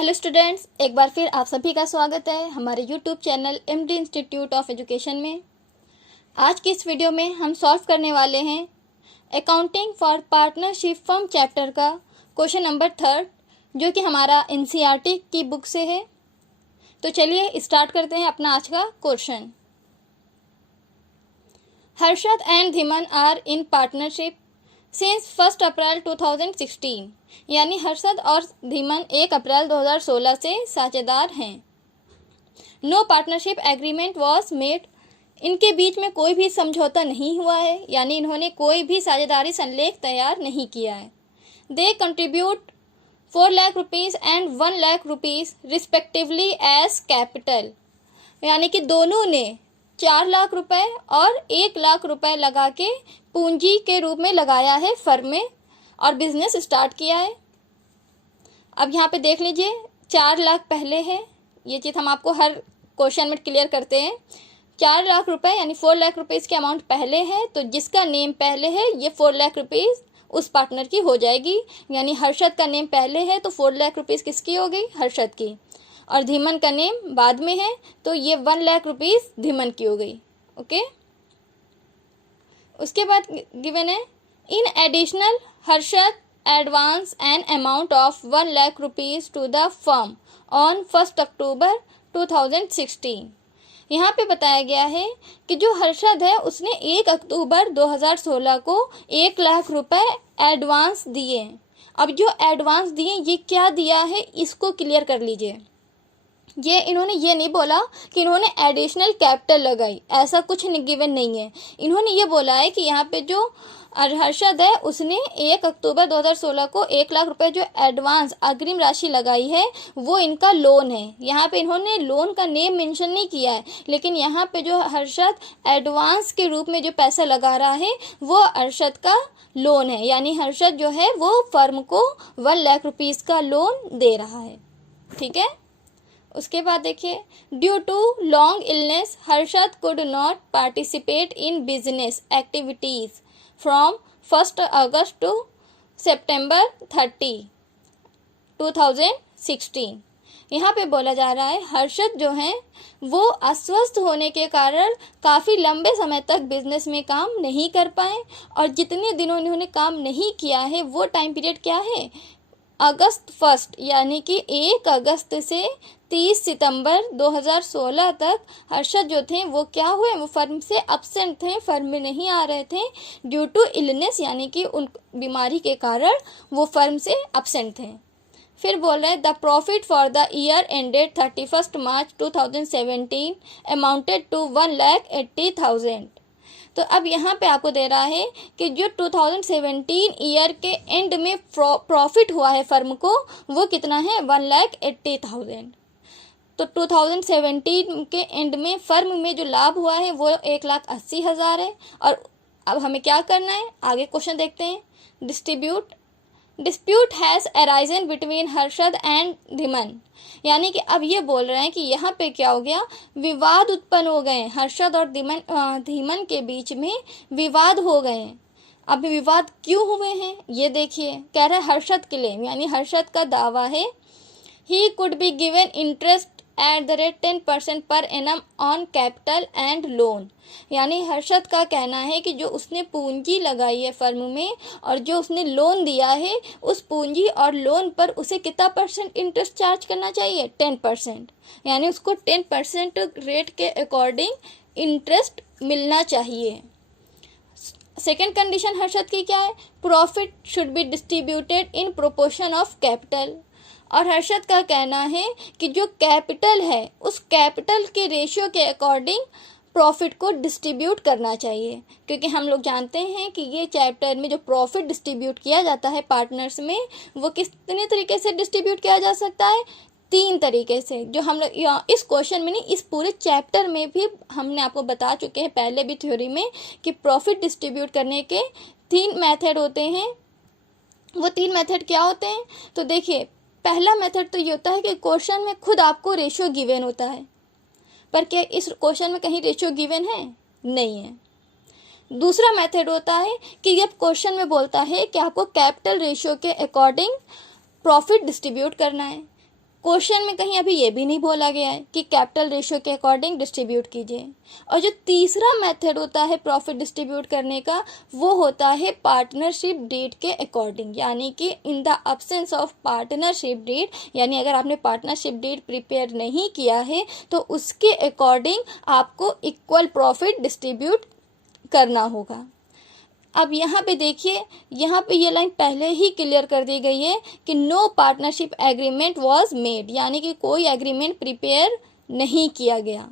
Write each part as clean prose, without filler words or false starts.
Hello students, एक बार फिर आप सभी का स्वागत है हमारे YouTube channel MD institute of education में। आज की इस वीडियो में हम सॉल्व करने वाले हैं accounting for partnership firm chapter का क्वेश्चन नंबर 3, जो कि हमारा एनसीईआरटी की बुक से है। तो चलिए स्टार्ट करते हैं अपना आज का question. Harshad and Dhiman are in partnership since 1 April 2016, यानी हर्षद और धीमन 1 अप्रैल 2016 से साझेदार हैं। No partnership agreement was made, इनके बीच में कोई भी समझौता नहीं हुआ है, यानी इन्होंने कोई भी साझेदारी संलेख तैयार नहीं किया है। They contribute 4 lakh rupees and 1 lakh rupees respectively as capital, यानी कि दोनों ने 4 लाख रुपए और 1 लाख रुपए लगा के पूंजी के रूप में लगाया है फर्म में और बिजनेस स्टार्ट किया है। अब यहाँ पे देख लीजिए, 4 लाख पहले है, ये चीज़ हम आपको हर क्वेश्चन में क्लियर करते हैं। 4 लाख रुपए यानी 4 लाख रुपीज़ की अमाउंट पहले है, तो जिसका नेम पहले है ये 4 लाख रुपीज़ उस पार्टनर की हो जाएगी। यानी हर्षद का नेम पहले है तो 4 लाख रुपीज़ किसकी हो गई? हर्षद की। और धीमन का नेम बाद में है तो ये 1 लाख रुपीज़ धीमन की हो गई। ओके, उसके बाद गिवन है in additional Harshad advance an amount of 1 lakh rupees to the firm on 1 October 2016। यहाँ पे बताया गया है कि जो हर्षद है उसने 1 अक्टूबर 2016 को 1 लाख रुपए एडवांस दिए। अब जो एडवांस दिए ये क्या दिया है इसको क्लियर कर लीजिए। इन्होंने ये नहीं बोला कि इन्होंने एडिशनल कैपिटल लगाई, ऐसा कुछ गिवन नहीं है। इन्होंने ये बोला है कि यहाँ पे जो हर्षद है उसने 1 अक्टूबर 2016 को 1 लाख रुपए जो एडवांस अग्रिम राशि लगाई है वो इनका लोन है। यहाँ पे इन्होंने लोन का नेम मेंशन नहीं किया है, लेकिन यहाँ पे जो हर्षद एडवांस के रूप में जो पैसा लगा रहा है वो हर्षद का लोन है, यानी हर्षद जो है वो फर्म को 1 लाख रुपीज़ का लोन दे रहा है। ठीक है, उसके बाद देखिए, due to long illness Harshad could not participate in business activities from 1 August to September 30, 2016। यहाँ पे बोला जा रहा है हर्षद जो है वो अस्वस्थ होने के कारण काफ़ी लंबे समय तक बिजनेस में काम नहीं कर पाए, और जितने दिनों इन्होंने काम नहीं किया है वो टाइम पीरियड क्या है? अगस्त 1, यानी कि 1 अगस्त से 30 सितंबर 2016 तक हर्षद जो थे वो क्या हुए? वो फर्म से अब्सेंट थे, फर्म में नहीं आ रहे थे ड्यू टू इलनेस, यानी कि उन बीमारी के कारण वो फर्म से अब्सेंट थे। फिर बोल रहे हैं the profit for the year ended 31 March 2017 amounted to 1,80,000। तो अब यहाँ पे आपको दे रहा है कि जो 2017 ईयर के एंड में प्रॉफिट हुआ है फर्म को वो कितना है? 1,80,000। तो 2017 के एंड में फर्म में जो लाभ हुआ है वो 1,80,000 है। और अब हमें क्या करना है, आगे क्वेश्चन देखते हैं। Dispute has arisen between Harshad and Dhiman, यानी कि अब ये बोल रहे हैं कि यहाँ पे क्या हो गया? विवाद उत्पन्न हो गए, हर्षद और धीमन के बीच में विवाद हो गए। अब विवाद क्यों हुए हैं ये देखिए, कह रहा है हर्षद क्लेम, यानी हर्षद का दावा है he could be given interest at the rate 10% per annum on capital and loan, यानी हर्षद का कहना है कि जो उसने पूंजी लगाई है फर्म में और जो उसने लोन दिया है उस पूंजी और लोन पर उसे कितना % इंटरेस्ट चार्ज करना चाहिए? 10%, यानी उसको 10% रेट के अकॉर्डिंग इंटरेस्ट मिलना चाहिए। सेकेंड कंडीशन हर्षद की क्या है? Profit should be distributed in proportion of capital, और हर्षद का कहना है कि जो कैपिटल है उस कैपिटल के रेशियो के अकॉर्डिंग प्रॉफिट को डिस्ट्रीब्यूट करना चाहिए। क्योंकि हम लोग जानते हैं कि ये चैप्टर में जो प्रॉफिट डिस्ट्रीब्यूट किया जाता है पार्टनर्स में वो कितने तरीके से डिस्ट्रीब्यूट किया जा सकता है? 3 तरीके से, जो हम लोग इस क्वेश्चन में नहीं इस पूरे चैप्टर में भी हमने आपको बता चुके हैं पहले भी थ्योरी में कि प्रॉफिट डिस्ट्रीब्यूट करने के 3 मेथड होते हैं। वो 3 मेथड क्या होते हैं? तो देखिए, पहला मेथड तो ये होता है कि क्वेश्चन में खुद आपको रेशियो गिवन होता है, पर क्या इस क्वेश्चन में कहीं रेशियो गिवन है? नहीं है। दूसरा मेथड होता है कि जब क्वेश्चन में बोलता है कि आपको कैपिटल रेशियो के अकॉर्डिंग प्रॉफिट डिस्ट्रीब्यूट करना है, क्वेश्चन में कहीं अभी ये भी नहीं बोला गया है कि कैपिटल रेशियो के अकॉर्डिंग डिस्ट्रीब्यूट कीजिए। और जो तीसरा मेथड होता है प्रॉफिट डिस्ट्रीब्यूट करने का, वो होता है पार्टनरशिप डीड के अकॉर्डिंग, यानी कि in the absence of partnership deed, यानी अगर आपने पार्टनरशिप डीड प्रिपेयर नहीं किया है तो उसके अकॉर्डिंग आपको इक्वल प्रॉफिट डिस्ट्रीब्यूट करना होगा। अब यहाँ पे देखिए, यहाँ पे ये लाइन पहले ही क्लियर कर दी गई है कि no partnership agreement was made, यानी कि कोई एग्रीमेंट प्रिपेयर नहीं किया गया।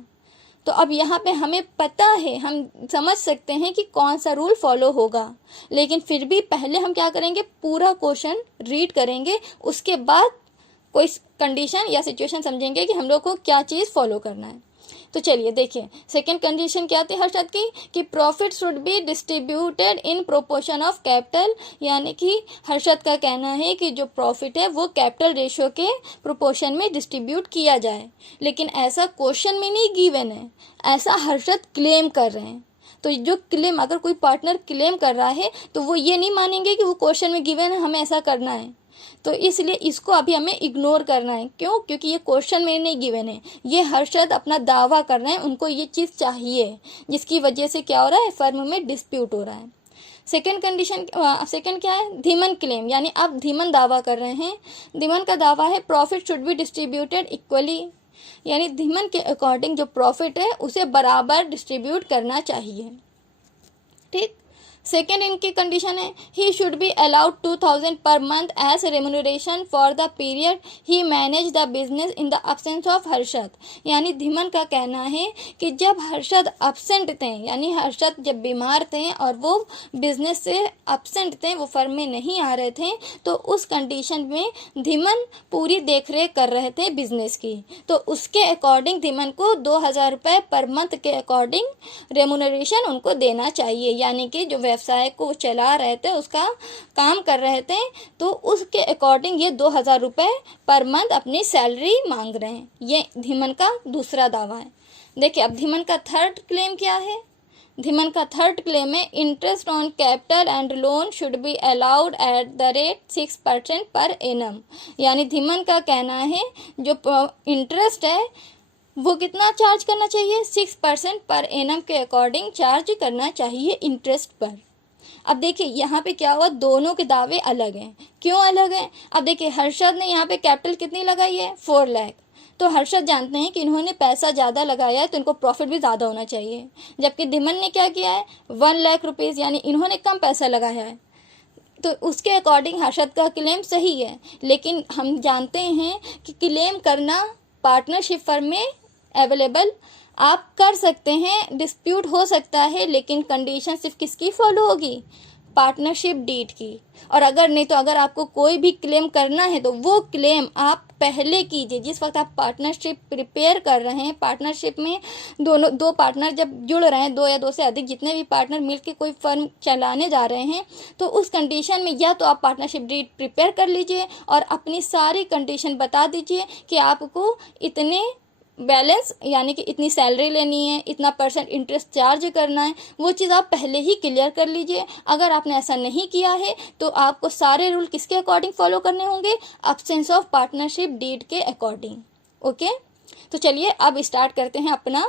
तो अब यहाँ पे हमें पता है, हम समझ सकते हैं कि कौन सा रूल फॉलो होगा, लेकिन फिर भी पहले हम क्या करेंगे, पूरा क्वेश्चन रीड करेंगे, उसके बाद कोई कंडीशन या सिचुएशन समझेंगे कि हम लोग को क्या चीज़ फॉलो करना है। तो चलिए देखिए, सेकंड कंडीशन क्या थी हर्षद की, कि profit should be distributed in proportion of capital, यानी कि हर्षद का कहना है कि जो प्रॉफिट है वो कैपिटल रेशियो के प्रोपोर्शन में डिस्ट्रीब्यूट किया जाए। लेकिन ऐसा क्वेश्चन में नहीं गिवन है, ऐसा हर्षद क्लेम कर रहे हैं। तो जो क्लेम, अगर कोई पार्टनर क्लेम कर रहा है तो वो ये नहीं मानेंगे कि वो क्वेश्चन में गिवन है, हमें ऐसा करना है। तो इसलिए इसको अभी हमें इग्नोर करना है। क्यों? क्योंकि ये क्वेश्चन में नहीं गिवन है, ये हर्षद अपना दावा कर रहे हैं, उनको ये चीज़ चाहिए, जिसकी वजह से क्या हो रहा है, फर्म में डिस्प्यूट हो रहा है। सेकंड कंडीशन, सेकंड क्या है, धीमन क्लेम, यानी अब धीमन दावा कर रहे हैं। धीमन का दावा है profit should be distributed equally, यानी धीमन के अकॉर्डिंग जो प्रॉफिट है उसे बराबर डिस्ट्रीब्यूट करना चाहिए। ठीक। सेकेंड इनकी कंडीशन है, ही शुड बी अलाउड 2000 पर month as remuneration for the period he manage the business in the absence of Harshad, यानी धीमन का कहना है कि जब हर्षद अब्सेंट थे, यानी हर्षद जब बीमार थे और वो बिजनेस से अब्सेंट थे, वो फर्म में नहीं आ रहे थे, तो उस कंडीशन में धीमन पूरी देखरेख कर रहे थे बिजनेस की। तो उसके अकॉर्डिंग धीमन को 2000 रुपये पर मंथ के अकॉर्डिंग रेम्यूनरेशन उनको देना चाहिए, यानी कि जो व्यवसाय को चला रहे थे, उसका काम कर रहे थे, तो उसके अकॉर्डिंग ये 2000 रुपये पर मंथ अपनी सैलरी मांग रहे हैं। ये धीमन का दूसरा दावा है। देखिए अब धीमन का थर्ड क्लेम क्या है। धीमन का थर्ड क्लेम है interest on capital and loan should be allowed at the rate 6% per annum, यानी धीमन का कहना है जो इंटरेस्ट है वो कितना चार्ज करना चाहिए, 6% पर एनम के अकॉर्डिंग चार्ज करना चाहिए इंटरेस्ट पर। अब देखिए यहाँ पे क्या हुआ, दोनों के दावे अलग हैं। क्यों अलग हैं? अब देखिए हर्षद ने यहाँ पे कैपिटल कितनी लगाई है, 4 लाख। तो हर्षद जानते हैं कि इन्होंने पैसा ज़्यादा लगाया है तो इनको प्रॉफिट भी ज़्यादा होना चाहिए, जबकि धीमन ने क्या किया है, 1 लाख रुपीज़, यानी इन्होंने कम पैसा लगाया है। तो उसके अकॉर्डिंग हर्षद का क्लेम सही है। लेकिन हम जानते हैं कि क्लेम करना पार्टनरशिप फर्म में अवेलेबल आप कर सकते हैं, डिस्प्यूट हो सकता है, लेकिन कंडीशन सिर्फ किसकी फॉलो होगी, पार्टनरशिप डीड की। और अगर नहीं तो अगर आपको कोई भी क्लेम करना है तो वो क्लेम आप पहले कीजिए, जिस वक्त आप पार्टनरशिप प्रिपेयर कर रहे हैं। पार्टनरशिप में दो पार्टनर जब जुड़ रहे हैं, 2 या 2 से अधिक जितने भी पार्टनर मिलकर कोई फर्म चलाने जा रहे हैं, तो उस कंडीशन में या तो आप पार्टनरशिप डीड प्रिपेयर कर लीजिए और अपनी सारी कंडीशन बता दीजिए कि आपको इतने बैलेंस, यानी कि इतनी सैलरी लेनी है, इतना % इंटरेस्ट चार्ज करना है, वो चीज़ आप पहले ही क्लियर कर लीजिए। अगर आपने ऐसा नहीं किया है तो आपको सारे रूल किसके अकॉर्डिंग फॉलो करने होंगे, अब्सेंस ऑफ पार्टनरशिप डीड के अकॉर्डिंग। ओके, तो चलिए अब स्टार्ट करते हैं अपना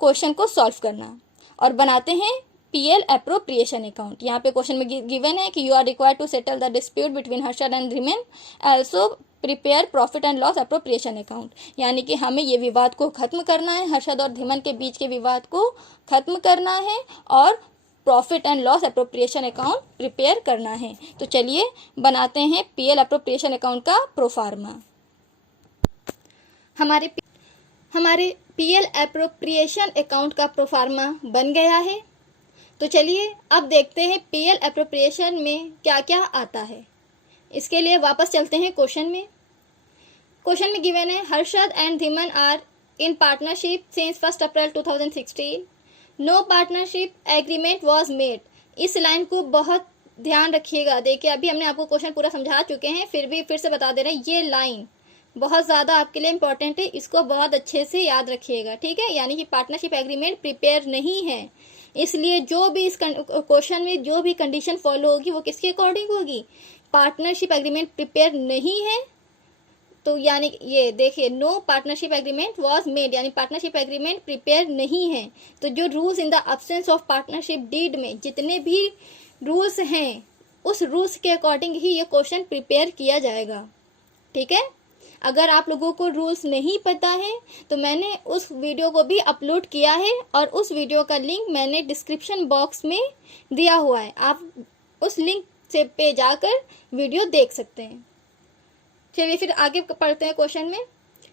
क्वेश्चन को सॉल्व करना और बनाते हैं PL अप्रोप्रिएशन अकाउंट। यहाँ पे क्वेश्चन में गिवन है कि you are required to settle the dispute between Harshad and Dhiman, also prepare profit and loss appropriation account, यानी कि हमें ये विवाद को खत्म करना है, हर्षद और धीमन के बीच के विवाद को खत्म करना है और profit and loss appropriation account prepare करना है। तो चलिए बनाते हैं PL अप्रोप्रिएशन अकाउंट का प्रोफार्मा। हमारे PL अप्रोप्रिएशन अकाउंट का प्रोफार्मा बन गया है। तो चलिए अब देखते हैं PL अप्रोप्रिएशन में क्या क्या आता है। इसके लिए वापस चलते हैं क्वेश्चन में। क्वेश्चन में गिवन है Harshad and Dhiman are in partnership since 1 April 2016, no partnership agreement was made. इस लाइन को बहुत ध्यान रखिएगा। देखिए अभी हमने आपको क्वेश्चन पूरा समझा चुके हैं, फिर से बता दे रहे हैं, ये लाइन बहुत ज़्यादा आपके लिए इंपॉर्टेंट है, इसको बहुत अच्छे से याद रखिएगा। ठीक है, यानी कि पार्टनरशिप एग्रीमेंट प्रिपेयर नहीं है, इसलिए जो भी इस क्वेश्चन में जो भी कंडीशन फॉलो होगी वो किसके अकॉर्डिंग होगी, पार्टनरशिप एग्रीमेंट प्रिपेयर नहीं है तो यानी ये देखिए, no partnership agreement was made, यानी पार्टनरशिप एग्रीमेंट प्रिपेयर नहीं है। तो जो rules in the absence of partnership deed में जितने भी रूल्स हैं, उस रूल्स के अकॉर्डिंग ही ये क्वेश्चन प्रिपेयर किया जाएगा। ठीक है, अगर आप लोगों को रूल्स नहीं पता है तो मैंने उस वीडियो को भी अपलोड किया है, और उस वीडियो का लिंक मैंने डिस्क्रिप्शन बॉक्स में दिया हुआ है, आप उस लिंक से पे जाकर वीडियो देख सकते हैं। चलिए फिर आगे पढ़ते हैं क्वेश्चन में।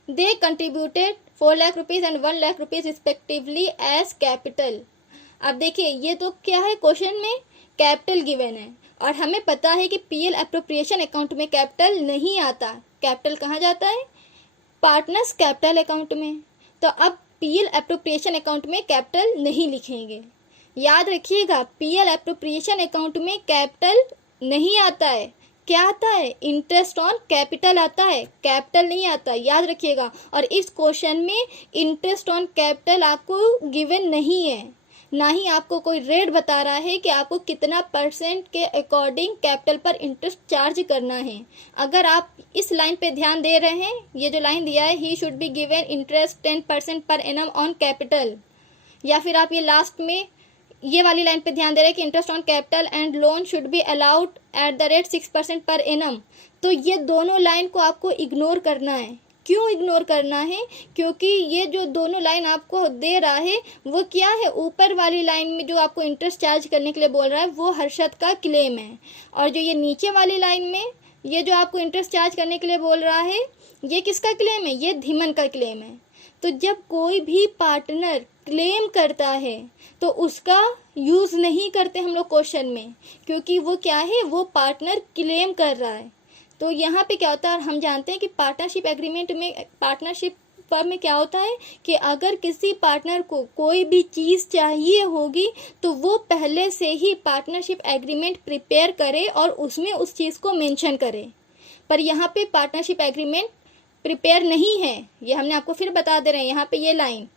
They contributed 4 lakh rupees and 1 lakh rupees respectively as capital. अब देखिए, ये तो क्या है, क्वेश्चन में कैपिटल गिवन है, और हमें पता है कि पीएल एप्रोप्रिएशन अकाउंट में कैपिटल नहीं आता। कैपिटल कहाँ जाता है? पार्टनर्स कैपिटल अकाउंट में। तो अब पीएल एप्रोप्रिएशन अकाउंट में कैपिटल नहीं लिखेंगे। याद रखिएगा, पीएल एप्रोप्रिएशन अकाउंट में कैपिटल नहीं आता है। क्या आता है? इंटरेस्ट ऑन कैपिटल आता है, कैपिटल नहीं आता, याद रखिएगा। और इस क्वेश्चन में इंटरेस्ट ऑन कैपिटल आपको गिवन नहीं है, ना ही आपको कोई रेट बता रहा है कि आपको कितना परसेंट के अकॉर्डिंग कैपिटल पर इंटरेस्ट चार्ज करना है। अगर आप इस लाइन पे ध्यान दे रहे हैं, ये जो लाइन दिया है, he should be given interest 10% per annum on capital, या फिर आप ये लास्ट में ये वाली लाइन पे ध्यान दे रहे हैं कि interest on capital and loan should be allowed at the rate 6% per annum, तो ये दोनों लाइन को आपको इग्नोर करना है। क्यों इग्नोर करना है? क्योंकि ये जो दोनों लाइन आपको दे रहा है वो क्या है, ऊपर वाली लाइन में जो आपको इंटरेस्ट चार्ज करने के लिए बोल रहा है वो हर्षद का क्लेम है, और जो ये नीचे वाली लाइन में ये जो आपको इंटरेस्ट चार्ज करने के लिए बोल रहा है ये किसका क्लेम है? ये धीमन का क्लेम है। तो जब कोई भी पार्टनर क्लेम करता है तो उसका यूज़ नहीं करते हम लोग क्वेश्चन में, क्योंकि वो क्या है, वो पार्टनर क्लेम कर रहा है। तो यहाँ पे क्या होता है, हम जानते हैं कि पार्टनरशिप एग्रीमेंट में, पार्टनरशिप फर्म में क्या होता है कि अगर किसी पार्टनर को कोई भी चीज़ चाहिए होगी तो वो पहले से ही पार्टनरशिप एग्रीमेंट प्रिपेयर करे और उसमें उस चीज़ को मेंशन करे। पर यहाँ पे पार्टनरशिप एग्रीमेंट प्रिपेयर नहीं है, ये हमने आपको फिर बता दे रहे हैं। यहाँ पे ये लाइन,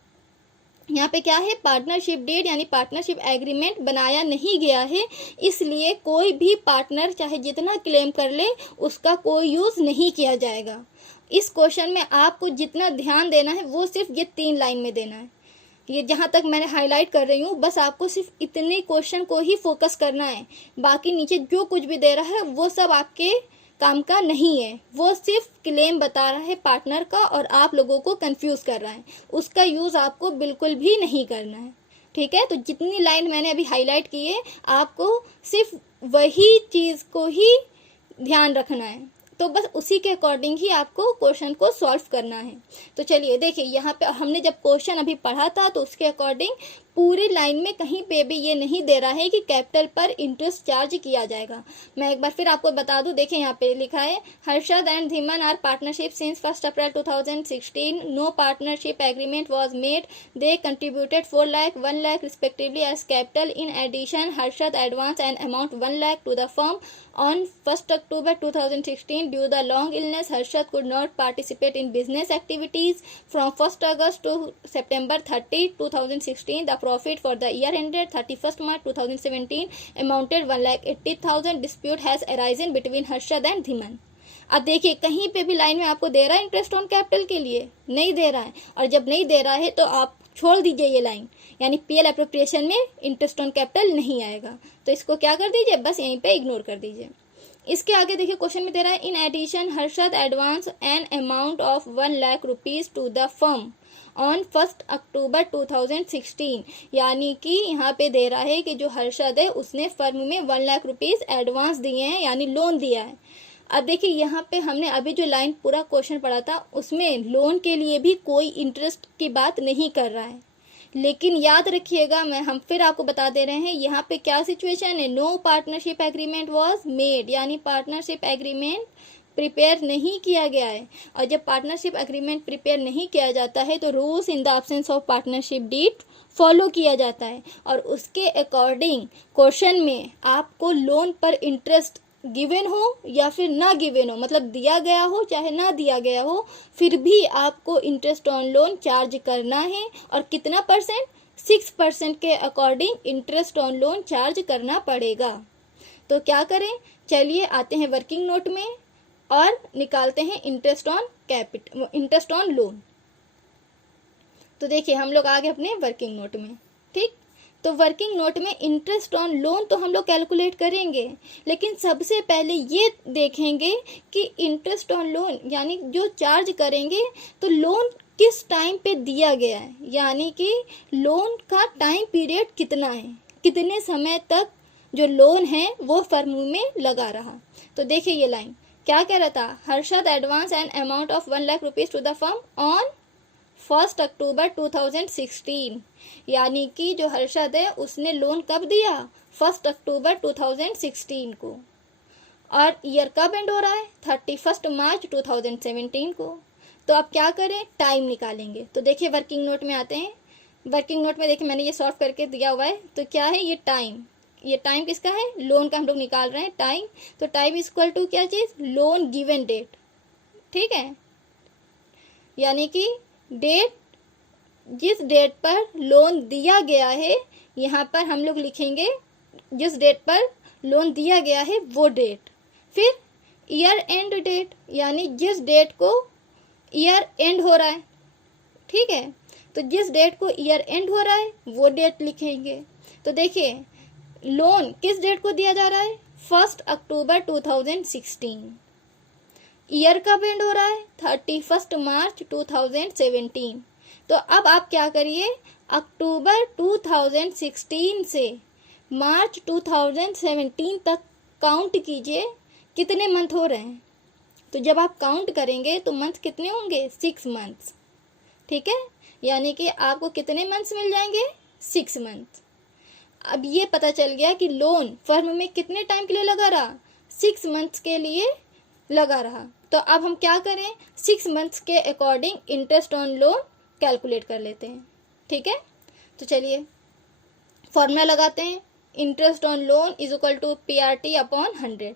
यहाँ पे क्या है, पार्टनरशिप डीड यानी पार्टनरशिप एग्रीमेंट बनाया नहीं गया है, इसलिए कोई भी पार्टनर चाहे जितना क्लेम कर ले उसका कोई यूज़ नहीं किया जाएगा। इस क्वेश्चन में आपको जितना ध्यान देना है वो सिर्फ ये 3 लाइन में देना है। ये जहाँ तक मैंने हाईलाइट कर रही हूँ, बस आपको सिर्फ इतने क्वेश्चन को ही फोकस करना है। बाकी नीचे जो कुछ भी दे रहा है वो सब आपके काम का नहीं है, वो सिर्फ क्लेम बता रहा है पार्टनर का और आप लोगों को कंफ्यूज कर रहा है, उसका यूज़ आपको बिल्कुल भी नहीं करना है। ठीक है, तो जितनी लाइन मैंने अभी हाईलाइट की है आपको सिर्फ वही चीज़ को ही ध्यान रखना है, तो बस उसी के अकॉर्डिंग ही आपको क्वेश्चन को सॉल्व करना है। तो चलिए देखिए, यहाँ पे हमने जब क्वेश्चन अभी पढ़ा था तो उसके अकॉर्डिंग पूरी लाइन में कहीं पे भी ये नहीं दे रहा है कि कैपिटल पर इंटरेस्ट चार्ज किया जाएगा। मैं एक बार फिर आपको बता दूं, देखिए यहाँ पे लिखा है, Harshad and Dhiman are partnership since 1 April 2016, no partnership agreement was made, they contributed 4 lakh 1 lakh respectively as capital. In addition Harshad advance an amount 1 lakh to the firm on 1st October 2016. Due to the long illness, Harshad could not participate in business activities. From 1st August to September 30, 2016, the profit for the year ended 31st March 2017 amounted 1,80,000. Dispute has arisen between Harshad and Dhiman. अब देखिए, कहीं पे भी line में आपको दे रहा है interest on capital के लिए, नहीं दे रहा है, और जब नहीं दे रहा है तो आप छोड़ दीजिए ये लाइन, यानी पीएल एप्रोप्रिएशन में इंटरेस्ट ऑन कैपिटल नहीं आएगा, तो इसको क्या कर दीजिए, बस यहीं पे इग्नोर कर दीजिए। इसके आगे देखिए क्वेश्चन में दे रहा है, in addition Harshad advance an amount of 1 lakh rupees to the firm on 1 October 2016, यानी कि यहाँ पे दे रहा है कि जो हर्षद है उसने फर्म में 1 लाख रुपीज एडवांस दिए हैं, यानी लोन दिया है। अब देखिए यहाँ पे हमने अभी जो लाइन पूरा क्वेश्चन पढ़ा था उसमें लोन के लिए भी कोई इंटरेस्ट की बात नहीं कर रहा है, लेकिन याद रखिएगा, हम फिर आपको बता दे रहे हैं यहाँ पे क्या सिचुएशन है, no partnership agreement was made, यानी पार्टनरशिप एग्रीमेंट प्रिपेयर नहीं किया गया है। और जब पार्टनरशिप एग्रीमेंट प्रिपेयर नहीं किया जाता है तो rules in the absence of partnership deed follow किया जाता है, और उसके अकॉर्डिंग क्वेश्चन में आपको लोन पर इंटरेस्ट गिवन हो या फिर ना गिवन हो, मतलब दिया गया हो चाहे ना दिया गया हो, फिर भी आपको इंटरेस्ट ऑन लोन चार्ज करना है, और कितना परसेंट, 6% के according interest on loan charge करना पड़ेगा। तो क्या करें, चलिए आते हैं वर्किंग नोट में और निकालते हैं इंटरेस्ट ऑन लोन। तो देखिए हम लोग आ गए अपने वर्किंग नोट में। ठीक, तो वर्किंग नोट में इंटरेस्ट ऑन लोन तो हम लोग कैलकुलेट करेंगे, लेकिन सबसे पहले ये देखेंगे कि इंटरेस्ट ऑन लोन यानी जो चार्ज करेंगे तो लोन किस टाइम पे दिया गया है, यानी कि लोन का टाइम पीरियड कितना है, कितने समय तक जो लोन है वो फर्म में लगा रहा। तो देखिए ये लाइन क्या कह रहा था, Harshad advance an amount of 1 lakh rupees to the firm on 1 October 2016, यानी कि जो हर्षद है उसने लोन कब दिया, 1 अक्टूबर 2016 को, और ईयर कब एंड हो रहा है, 31 मार्च 2017 को। तो अब क्या करें, टाइम निकालेंगे। तो देखिए वर्किंग नोट में आते हैं, वर्किंग नोट में देखिए मैंने ये सॉल्व करके दिया हुआ है। तो क्या है, ये टाइम किसका है, लोन का हम लोग निकाल रहे हैं टाइम। तो टाइम इक्वल टू क्या चीज़, लोन गिवन डेट। ठीक है, यानी कि डेट, जिस डेट पर लोन दिया गया है, यहाँ पर हम लोग लिखेंगे जिस डेट पर लोन दिया गया है वो डेट। फिर ईयर एंड डेट, यानी जिस डेट को ईयर एंड हो रहा है। ठीक है, तो जिस डेट को ईयर एंड हो रहा है वो डेट लिखेंगे। तो देखिए लोन किस डेट को दिया जा रहा है, 1 अक्टूबर 2016। ईयर कब एंड हो रहा है, 31 मार्च 2017। तो अब आप क्या करिए, अक्टूबर 2016 से मार्च 2017 तक काउंट कीजिए कितने मंथ हो रहे हैं। तो जब आप काउंट करेंगे तो मंथ कितने होंगे, 6 मंथ्स। ठीक है, यानी कि आपको कितने मंथ्स मिल जाएंगे, 6 मंथ। अब ये पता चल गया कि लोन फर्म में कितने टाइम के लिए लगा रहा, 6 मंथ्स के लिए लगा रहा। तो अब हम क्या करें, 6 मंथ्स के according interest on loan calculate कर लेते हैं। ठीक है, तो चलिए फॉर्मूला लगाते हैं, interest on loan is equal to PRT upon 100।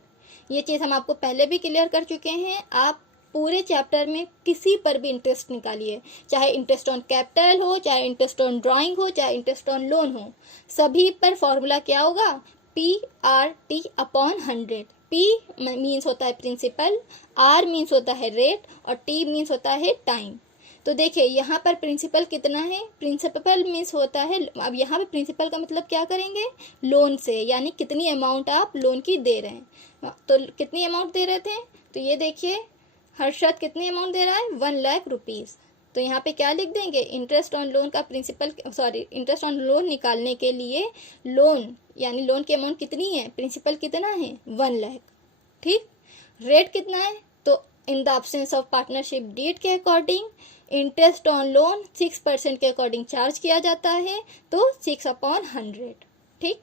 ये चीज़ हम आपको पहले भी क्लियर कर चुके हैं। आप पूरे चैप्टर में किसी पर भी इंटरेस्ट निकालिए, चाहे इंटरेस्ट ऑन कैपिटल हो, चाहे इंटरेस्ट ऑन ड्राइंग हो, चाहे इंटरेस्ट ऑन लोन हो, सभी पर फॉर्मूला क्या होगा, PRT अपॉन 100। P मीन्स होता है प्रिंसिपल, R मीन्स होता है रेट, और T मीन्स होता है टाइम। तो देखिए यहाँ पर प्रिंसिपल कितना है, प्रिंसिपल मीन्स होता है, अब यहाँ पे प्रिंसिपल का मतलब क्या करेंगे, लोन से, यानी कितनी अमाउंट आप लोन की दे रहे हैं। तो कितनी अमाउंट दे रहे थे, तो ये देखिए हर्षद कितनी अमाउंट दे रहा है, 1 लाख रुपीज़। तो यहाँ पे क्या लिख देंगे, इंटरेस्ट ऑन लोन का प्रिंसिपल, इंटरेस्ट ऑन लोन निकालने के लिए लोन यानी लोन की अमाउंट कितनी है, प्रिंसिपल कितना है, 1 लाख। ठीक, रेट कितना है, तो in the absence of partnership deed के अकॉर्डिंग इंटरेस्ट ऑन लोन 6% के अकॉर्डिंग चार्ज किया जाता है, तो 6 अपॉन 100। ठीक,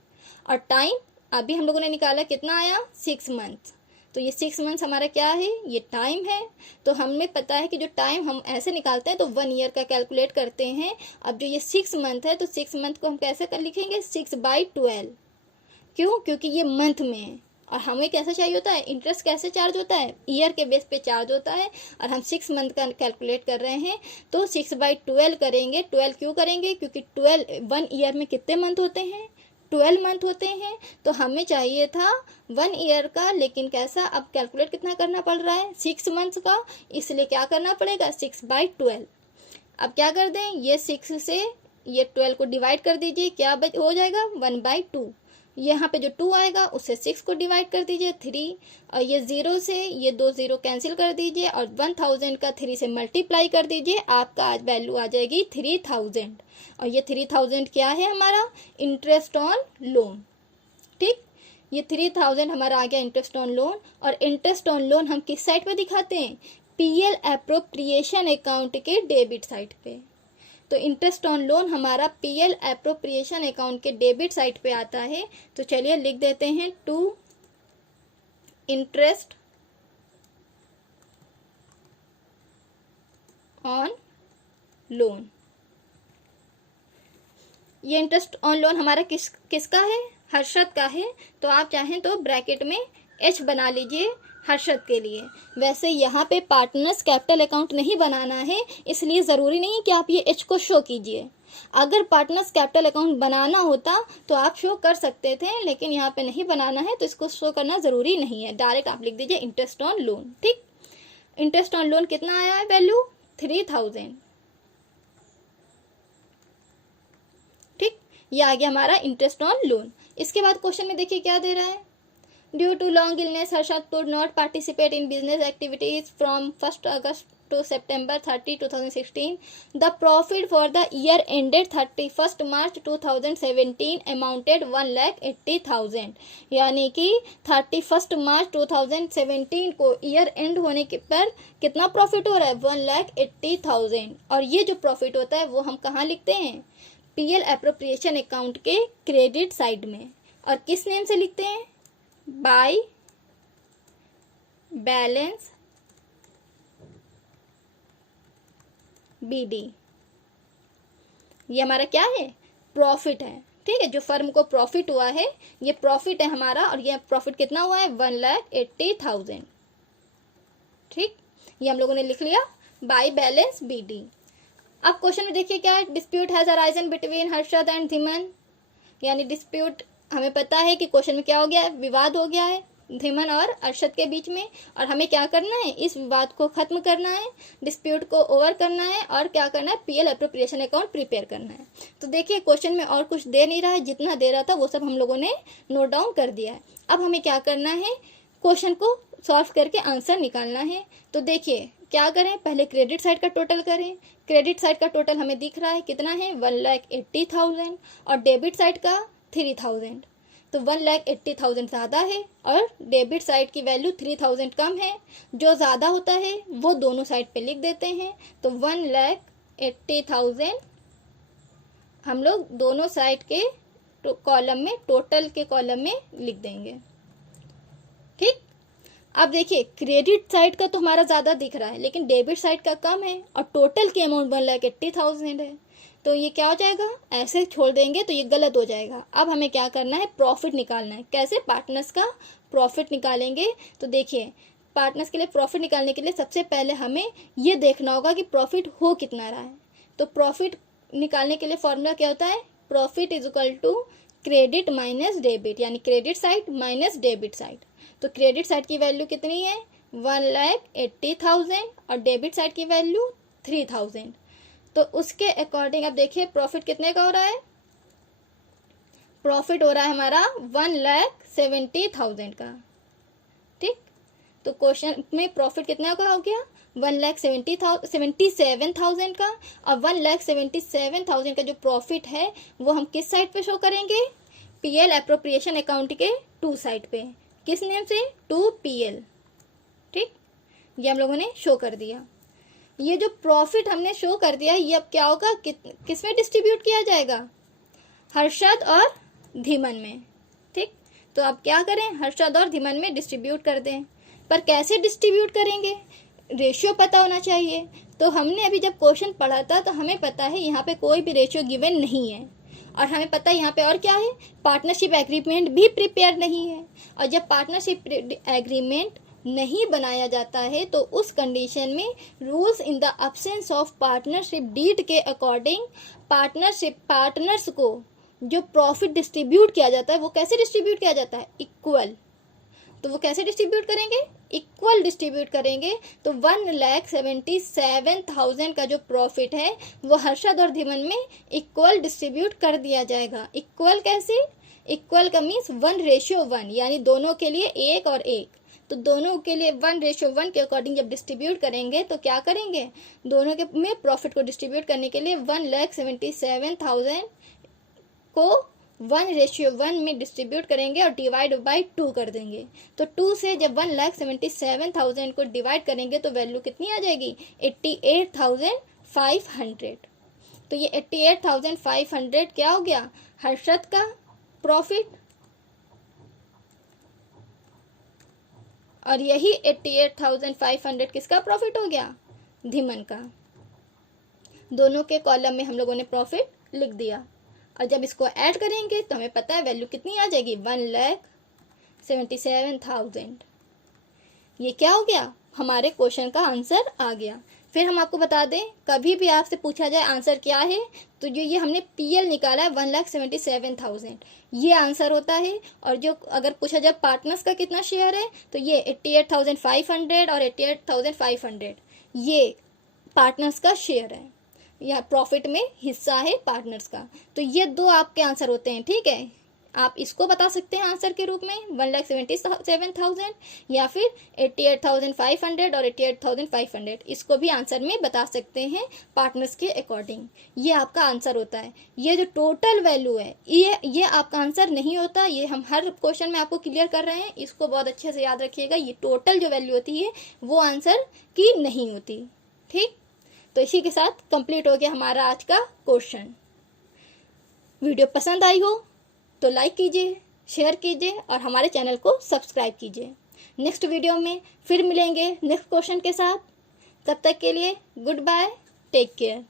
और टाइम अभी हम लोगों ने निकाला कितना आया, 6 मंथ। तो ये 6 मंथ्स हमारा क्या है, ये टाइम है। तो हमें पता है कि जो टाइम हम ऐसे निकालते हैं तो 1 ईयर का कैलकुलेट करते हैं। अब जो ये 6 मंथ है तो 6 मंथ को हम कैसे कर लिखेंगे, 6/12। क्यों, क्योंकि ये मंथ में है, और हमें कैसे चाहिए होता है, इंटरेस्ट कैसे चार्ज होता है, ईयर के बेस पे चार्ज होता है, और हम 6 मंथ का कैलकुलेट कर रहे हैं तो 6/12 करेंगे। 12 क्यों करेंगे, क्योंकि 1 ईयर में कितने मंथ होते हैं, 12 मंथ होते हैं। तो हमें चाहिए था 1 ईयर का, लेकिन कैसा, अब कैलकुलेट कितना करना पड़ रहा है, 6 मंथ्स का, इसलिए क्या करना पड़ेगा, 6/12। अब क्या कर दें, ये 6 से ये 12 को डिवाइड कर दीजिए, क्या हो जाएगा, 1/2। यहाँ पे जो 2 आएगा उससे 6 को डिवाइड कर दीजिए, 3, और ये 0 से ये 2 0 कैंसिल कर दीजिए, और 1000 का 3 से मल्टीप्लाई कर दीजिए, आपका आज वैल्यू आ जाएगी 3000। और ये 3000 क्या है हमारा, इंटरेस्ट ऑन लोन। ठीक, ये 3000 हमारा आ गया इंटरेस्ट ऑन लोन। और इंटरेस्ट ऑन लोन हम किस साइड पे दिखाते हैं, PL एप्रोप्रिएशन अकाउंट के डेबिट साइड पे। तो इंटरेस्ट ऑन लोन हमारा PL एप्रोप्रिएशन अकाउंट के डेबिट साइड पे आता है। तो चलिए लिख देते हैं, टू इंटरेस्ट ऑन लोन। ये इंटरेस्ट ऑन लोन हमारा किसका है, हर्षद का है। तो आप चाहें तो ब्रैकेट में H बना लीजिए, हर्षद के लिए। वैसे यहाँ पे पार्टनर्स कैपिटल अकाउंट नहीं बनाना है, इसलिए ज़रूरी नहीं है कि आप ये एच को शो कीजिए। अगर पार्टनर्स कैपिटल अकाउंट बनाना होता तो आप शो कर सकते थे, लेकिन यहाँ पे नहीं बनाना है तो इसको शो करना ज़रूरी नहीं है। डायरेक्ट आप लिख दीजिए इंटरेस्ट ऑन लोन। ठीक, इंटरेस्ट ऑन लोन कितना आया है वैल्यू 3000। ठीक, ये आ गया हमारा इंटरेस्ट ऑन लोन। इसके बाद क्वेश्चन में देखिए क्या दे रहा है। Due to long illness Harshad could not participate in business activities from 1 August to September 30, 2016. The profit for the year ended 31st March 2017 amounted 1,80,000। यानी कि 31 मार्च 2017 को ईयर एंड होने के पर कितना प्रॉफिट हो रहा है 1,80,000। और ये जो प्रॉफिट होता है वो हम कहाँ लिखते हैं पीएल एप्रोप्रिएशन अकाउंट के क्रेडिट साइड में। और किस नेम से लिखते हैं बाय बैलेंस बीडी। ये हमारा क्या है प्रॉफिट है। ठीक है, जो फर्म को प्रॉफिट हुआ है ये प्रॉफिट है हमारा, और ये प्रॉफिट कितना हुआ है 1,80,000। ठीक, ये हम लोगों ने लिख लिया बाय बैलेंस बीडी। अब क्वेश्चन में देखिए क्या है, dispute has arisen between Harshad and Dhiman. यानी डिस्प्यूट हमें पता है कि क्वेश्चन में क्या हो गया है, विवाद हो गया है धीमन और अरशद के बीच में, और हमें क्या करना है इस विवाद को खत्म करना है, डिस्प्यूट को ओवर करना है, और क्या करना है पीएल एप्रोप्रिएशन अकाउंट प्रिपेयर करना है। तो देखिए क्वेश्चन में और कुछ दे नहीं रहा है, जितना दे रहा था वो सब हम लोगों ने नोट डाउन कर दिया है। अब हमें क्या करना है क्वेश्चन को सॉल्व करके आंसर निकालना है। तो देखिए क्या करें, पहले क्रेडिट साइड का टोटल करें। क्रेडिट साइड का टोटल हमें दिख रहा है कितना है 1,80,000 और डेबिट साइड का 3,000। तो 1,80,000 ज़्यादा है और डेबिट साइड की वैल्यू 3,000 कम है। जो ज़्यादा होता है वो दोनों साइड पे लिख देते हैं। तो 1,80,000 हम लोग दोनों साइड के कॉलम में, टोटल के कॉलम में लिख देंगे। ठीक, अब देखिए क्रेडिट साइड का तो हमारा ज़्यादा दिख रहा है लेकिन डेबिट साइड का कम है, और टोटल की अमाउंट 1,80,000 है। तो ये क्या हो जाएगा, ऐसे छोड़ देंगे तो ये गलत हो जाएगा। अब हमें क्या करना है प्रॉफिट निकालना है। कैसे, पार्टनर्स का प्रॉफिट निकालेंगे। तो देखिए पार्टनर्स के लिए प्रॉफिट निकालने के लिए सबसे पहले हमें ये देखना होगा कि प्रॉफिट हो कितना रहा है। तो प्रॉफिट निकालने के लिए फॉर्मूला क्या होता है, profit is equal to credit minus debit, यानी credit side minus debit side. तो क्रेडिट साइड की वैल्यू कितनी है 1,80,000 और डेबिट साइड की वैल्यू 3,000। तो उसके अकॉर्डिंग अब देखिए प्रॉफिट कितने का हो रहा है, प्रॉफिट हो रहा है हमारा 1,70,000 का। ठीक, तो क्वेश्चन में प्रॉफिट कितना का हो गया 1,77,000 का। और 1,77,000 का जो प्रॉफिट है वो हम किस साइड पे शो करेंगे, पीएल एप्रोप्रिएशन अकाउंट के 2 साइड पे। किस नेम से 2PL। ठीक, ये हम लोगों ने शो कर दिया। ये जो प्रॉफिट हमने शो कर दिया ये अब क्या होगा, किस में डिस्ट्रीब्यूट किया जाएगा, हर्षद और धीमन में। ठीक, तो अब क्या करें हर्षद और धीमन में डिस्ट्रीब्यूट कर दें। पर कैसे डिस्ट्रीब्यूट करेंगे, रेशियो पता होना चाहिए। तो हमने अभी जब क्वेश्चन पढ़ा था तो हमें पता है यहाँ पे कोई भी रेशियो गिवन नहीं है, और हमें पता है यहाँ पे और क्या है पार्टनरशिप एग्रीमेंट भी प्रिपेयर नहीं है। और जब पार्टनरशिप एग्रीमेंट नहीं बनाया जाता है तो उस कंडीशन में rules in the absence of partnership deed के अकॉर्डिंग पार्टनर्स को जो प्रॉफिट डिस्ट्रीब्यूट किया जाता है वो कैसे डिस्ट्रीब्यूट किया जाता है, इक्वल। तो वो कैसे डिस्ट्रीब्यूट करेंगे, इक्वल डिस्ट्रीब्यूट करेंगे। तो 1,77,000 का जो प्रॉफिट है वो हर्षद और धीमन में इक्वल डिस्ट्रीब्यूट कर दिया जाएगा। इक्वल कैसे, इक्वल का मीन्स 1:1, यानी दोनों के लिए 1 और 1। तो दोनों के लिए 1:1 के अकॉर्डिंग जब डिस्ट्रीब्यूट करेंगे तो क्या करेंगे, दोनों के में प्रॉफिट को डिस्ट्रीब्यूट करने के लिए 1,77,000 को 1:1 में डिस्ट्रीब्यूट करेंगे और डिवाइड बाय 2 कर देंगे। तो 2 से जब 1,77,000 को डिवाइड करेंगे तो वैल्यू कितनी आ जाएगी 88,500। तो ये 88,500 क्या हो गया हर्षद का प्रॉफिट, और यही 88,500 किसका प्रॉफिट हो गया, धीमन का। दोनों के कॉलम में हम लोगों ने प्रॉफिट लिख दिया, और जब इसको ऐड करेंगे तो हमें पता है वैल्यू कितनी आ जाएगी 1,77,000। ये क्या हो गया, हमारे क्वेश्चन का आंसर आ गया। फिर हम आपको बता दें, कभी भी आपसे पूछा जाए आंसर क्या है, तो जो ये हमने पीएल निकाला है 1,77,000 ये आंसर होता है। और जो अगर पूछा जाए पार्टनर्स का कितना शेयर है, तो ये 88,500 और 88,500 ये पार्टनर्स का शेयर है, या प्रॉफिट में हिस्सा है पार्टनर्स का। तो ये दो आपके आंसर होते हैं, ठीक है। आप इसको बता सकते हैं आंसर के रूप में 1,77,000 या फिर 88,500 और 88,500, इसको भी आंसर में बता सकते हैं पार्टनर्स के अकॉर्डिंग। ये आपका आंसर होता है। ये जो टोटल वैल्यू है ये आपका आंसर नहीं होता। ये हम हर क्वेश्चन में आपको क्लियर कर रहे हैं, इसको बहुत अच्छे से याद रखिएगा। ये टोटल जो वैल्यू होती है वो आंसर की नहीं होती, ठीक। तो इसी के साथ कंप्लीट हो गया हमारा आज का क्वेश्चन। वीडियो पसंद आई हो तो लाइक कीजिए, शेयर कीजिए और हमारे चैनल को सब्सक्राइब कीजिए। नेक्स्ट वीडियो में फिर मिलेंगे नेक्स्ट क्वेश्चन के साथ। तब तक के लिए गुड बाय, टेक केयर।